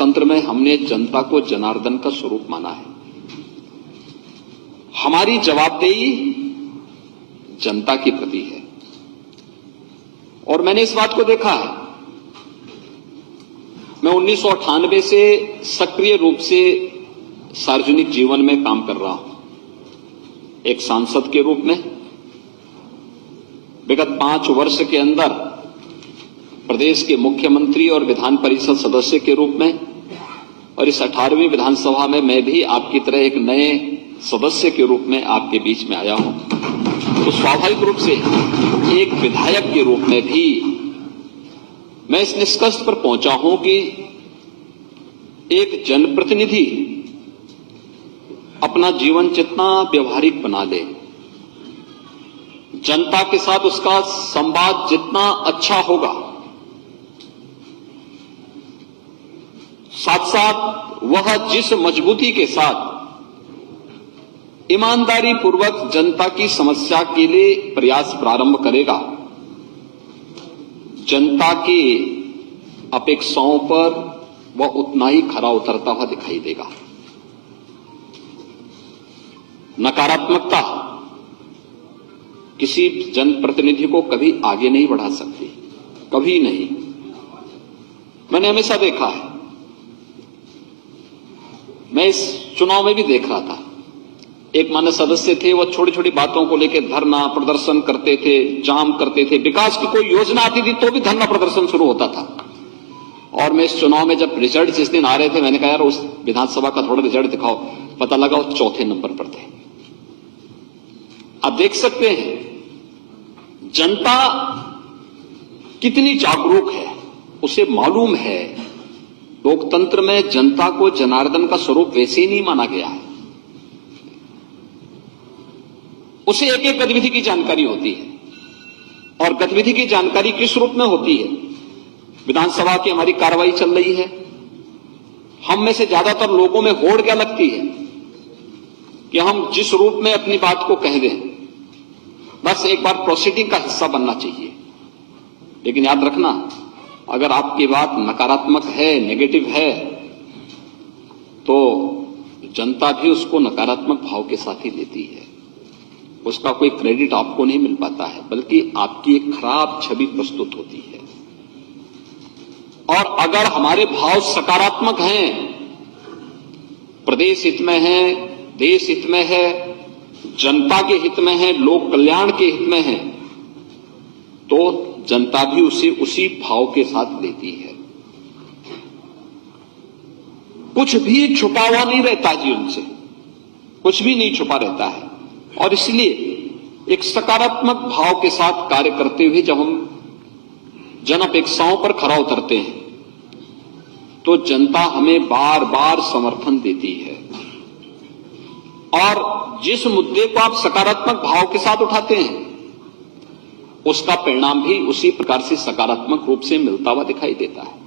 लोकतंत्र में हमने जनता को जनार्दन का स्वरूप माना है। हमारी जवाबदेही जनता के प्रति है और मैंने इस बात को देखा है। मैं 1998 से सक्रिय रूप से सार्वजनिक जीवन में काम कर रहा हूं, एक सांसद के रूप में। विगत 5 वर्ष के अंदर प्रदेश के मुख्यमंत्री और विधान परिषद सदस्य के रूप में, और इस 18वीं विधानसभा में मैं भी आपकी तरह एक नए सदस्य के रूप में आपके बीच में आया हूं। तो स्वाभाविक रूप से एक विधायक के रूप में भी मैं इस निष्कर्ष पर पहुंचा हूं कि एक जनप्रतिनिधि अपना जीवन जितना व्यवहारिक बना ले, जनता के साथ उसका संवाद जितना अच्छा होगा, साथ साथ वह जिस मजबूती के साथ ईमानदारी पूर्वक जनता की समस्या के लिए प्रयास प्रारंभ करेगा, जनता की अपेक्षाओं पर वह उतना ही खरा उतरता हुआ दिखाई देगा। नकारात्मकता किसी जनप्रतिनिधि को कभी आगे नहीं बढ़ा सकती, कभी नहीं। मैंने हमेशा देखा है, मैं इस चुनाव में भी देख रहा था, एक मान्य सदस्य थे, वो छोटी छोटी बातों को लेकर धरना प्रदर्शन करते थे, जाम करते थे। विकास की कोई योजना आती थी तो भी धरना प्रदर्शन शुरू होता था। और मैं इस चुनाव में जब रिजल्ट जिस दिन आ रहे थे, मैंने कहा यार उस विधानसभा का थोड़ा रिजल्ट दिखाओ। पता लगा वो 4थे नंबर पर थे। आप देख सकते हैं जनता कितनी जागरूक है, उसे मालूम है लोकतंत्र में जनता को जनार्दन का स्वरूप वैसे ही नहीं माना गया है। उसे एक एक गतिविधि की जानकारी होती है, और गतिविधि की जानकारी किस रूप में होती है। विधानसभा की हमारी कार्रवाई चल रही है, हम में से ज्यादातर लोगों में होड़ क्या लगती है कि हम जिस रूप में अपनी बात को कह दें, बस एक बार प्रोसीडिंग का हिस्सा बनना चाहिए। लेकिन याद रखना, अगर आपकी बात नकारात्मक है, नेगेटिव है, तो जनता भी उसको नकारात्मक भाव के साथ ही लेती है। उसका कोई क्रेडिट आपको नहीं मिल पाता है, बल्कि आपकी एक खराब छवि प्रस्तुत होती है। और अगर हमारे भाव सकारात्मक हैं, प्रदेश हित में है, देश हित में है, जनता के हित में है, लोक कल्याण के हित में है, तो जनता भी उसे उसी भाव के साथ लेती है। कुछ भी छुपा हुआ नहीं रहता जी, उनसे कुछ भी नहीं छुपा रहता है। और इसलिए एक सकारात्मक भाव के साथ कार्य करते हुए जब हम जन अपेक्षाओं पर खरा उतरते हैं, तो जनता हमें बार बार समर्थन देती है। और जिस मुद्दे को आप सकारात्मक भाव के साथ उठाते हैं, उसका परिणाम भी उसी प्रकार से सकारात्मक रूप से मिलता हुआ दिखाई देता है।